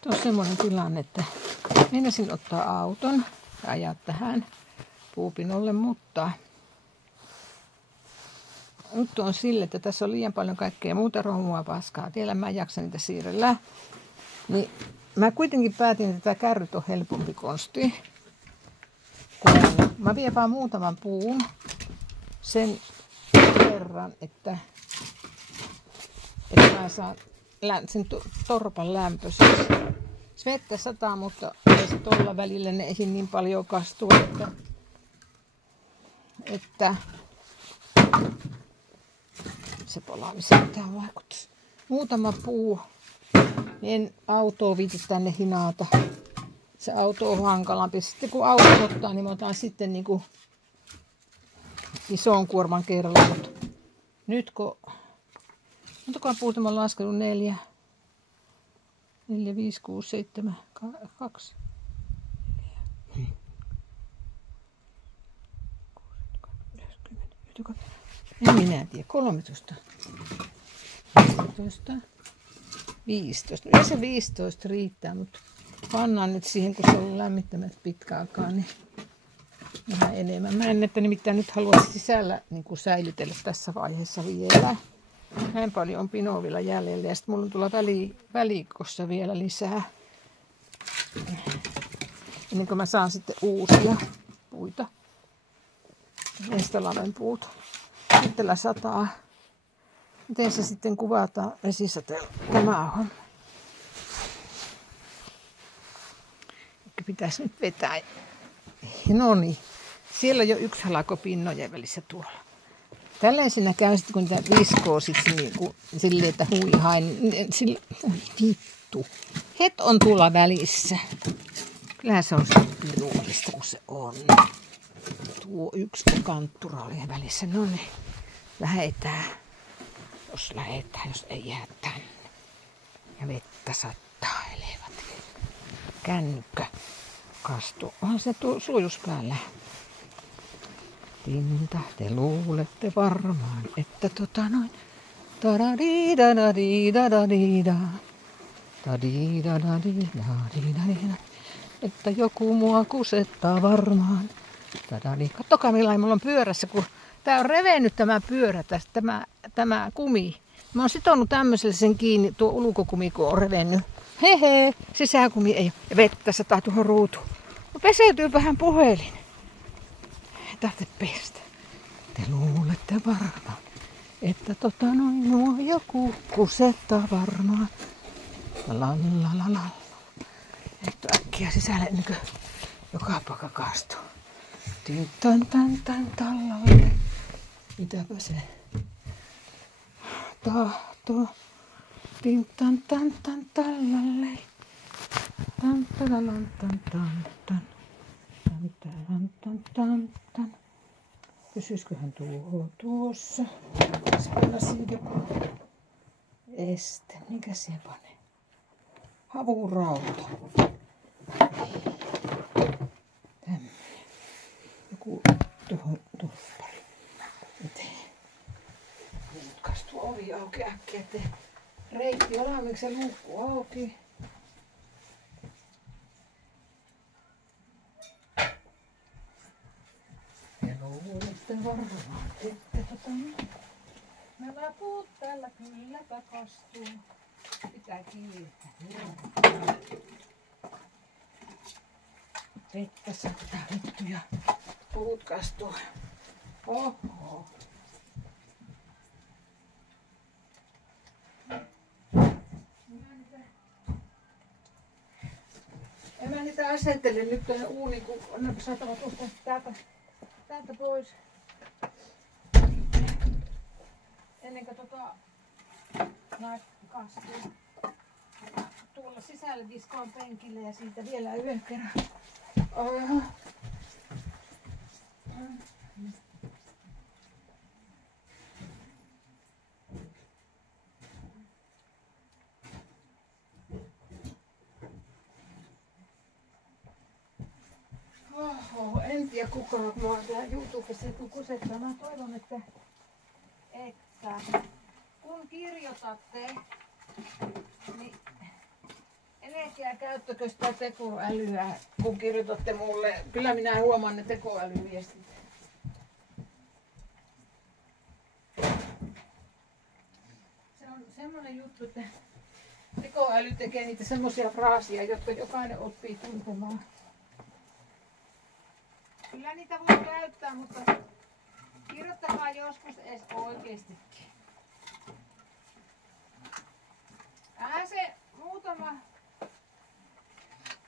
Tuo on semmoinen tilanne, että meinasin ottaa auton ja ajaa tähän puupinolle, mutta nyt on sille, että tässä on liian paljon kaikkea muuta romua paskaa. Tiellä mä en jaksa niitä siirrellä. Niin mä kuitenkin päätin, että tämä kärryt on helpompi konsti. Kun mä vien vaan muutaman puun sen verran, että mä saan sen torpan lämpöiseksi. Vettä sataa, mutta ei se tuolla välillä ne ei niin paljon kastua, että se palaamiseen mitään vaikutus. Muutama puu, niin en autoa viiti tänne hinata. Se auto on hankalampi. Sitten kun auto ottaa, niin mä otan sitten niinku ison kuorman kerralla. Nyt kun montakaan puuta mä oon laskenut 4, 5, 6, 7, 2. En minä tiedä, 13. 15. Ja se 15 riittää, mutta pannaan nyt siihen, kun se on lämmittämättä pitkä aikaa, niin vähän enemmän. Mä en että nimittäin nyt haluaisi sisällä niin kuin säilytellä tässä vaiheessa vielä. Näin paljon on pinoa vielä jäljellä ja sitten mulla on tuolla välikossa vielä lisää. Ennen kuin mä saan sitten uusia puita. Nestalaven puut. Nyt sataa. Miten se sitten kuvataan vesisateella? Tämä on. Pitäisi nyt vetää. No niin. Siellä on jo yksi halako pinnojen välissä tuolla. Tälleen siinä käy sitten, kun niitä viskoo sitten niin silleen, että hui hain. Sillä, vittu. Het on tuolla välissä. Kyllähän se on sitten ruuallista, kun se on. Tuo yksi kanttura oli välissä. No niin. Lähetään. Jos ei jää tänne. Ja vettä sattaa elevat. Kännykkä kastuu. Onhan se suojus päällä. Tinta, te luulette varmaan, että noin. Että joku mua kusettaa varmaan. Kattokaa millainen mulla on pyörässä, kun tää on revennyt tämä pyörä tästä, tämä kumi. Mä oon sitonut tämmöiselle sen kiinni, tuo ulkokumi kun on revennyt. Hehe, sisäkumi ei ole. Ja vettä sataa tuohon ruutuun. No peseytyy vähän puhelin. Ei tarvitse pestä. Te luulette varmaan, että mua joku kusettaa varmaan. Lalalala. Nyt äkkiä sisälle ennen kuin joka paikka kastuu. Tän tallalle. Mitäpä se tahtoo? Tän tallalle. Tan. Pysyisiköhän tuossa? Spelasin joku este. Mikä se panee? Havurauta. Tämmönen. Joku tuohon tuppari. Miten? Nyt kastuu ovi auki äkkiä, ettei reitti ole valmiiksi se luukku auki. Ja luulette varmaan, että nämä puut täällä kylläpä kastuu. Pitää kiirehtää. Vettä saattaa vittu ja puut kastuu. Oho. En mä niitä asettele nyt tuonne uuniin, kun on saatava tuosta täältä pois. Ennen kuin nää kastuu. Tuolla sisällä viskoon penkille ja siitä vielä yhden kerran. Oho, en tiedä kukaan mua täällä YouTubessa kusettaa. Mä toivon, että kun kirjoitatte, niin älkää käyttäkö sitä tekoälyä, kun kirjoitatte mulle. Kyllä minä huomaan ne tekoälyviestit. Se on semmoinen juttu, että tekoäly tekee niitä semmoisia fraasia, jotka jokainen oppii tuntemaan. Kyllä niitä voi käyttää, mutta kirjoittakaa joskus edes oikeestikin. Se muutama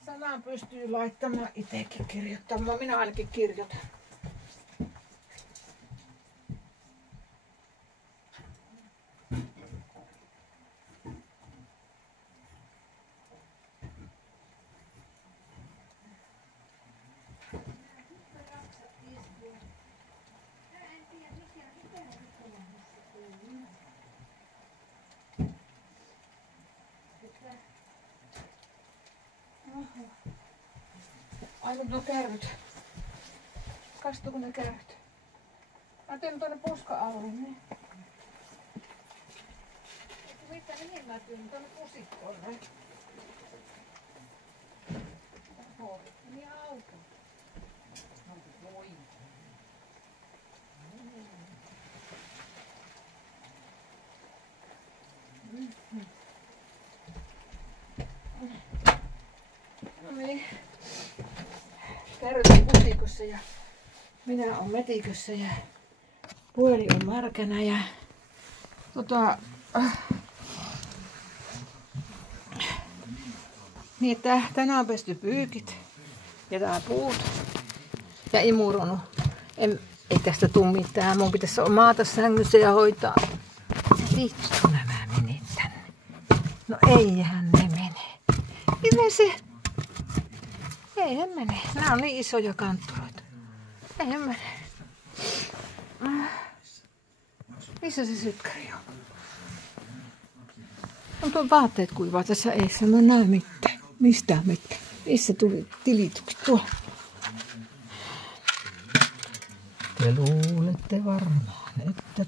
sanan pystyy laittamaan itsekin kirjoittamaan. Minä ainakin kirjoitan. Aivan nuo kärryt. Kastuuko ne kärryt? Mä teen tuonne puska-alle. Niin. Mitä mihin mä teen? Tuonne pusikkoon. Oho, niin auto. Voi. No niin. Kärryt on pusikossa ja minä olen metikössä ja puoli on märkänä ja niin että tänään on pesty pyykit ja tää puut ja imuronu. Ei tästä tuu mitään. Mun pitäisi olla maata sängyssä ja hoitaa. Vittu nämä meni tänne. No eihän ne mene. Miten se? Eihän mene. Nämä on niin isoja kantturoita. Eihän mene. Missä se sytkäri on? On tuon vaatteet kuivaa tässä eessä. Mä en näe mitään. Mistään mitään. Missä tuli tilitykset? Tuolla. Te luulette varmaan, että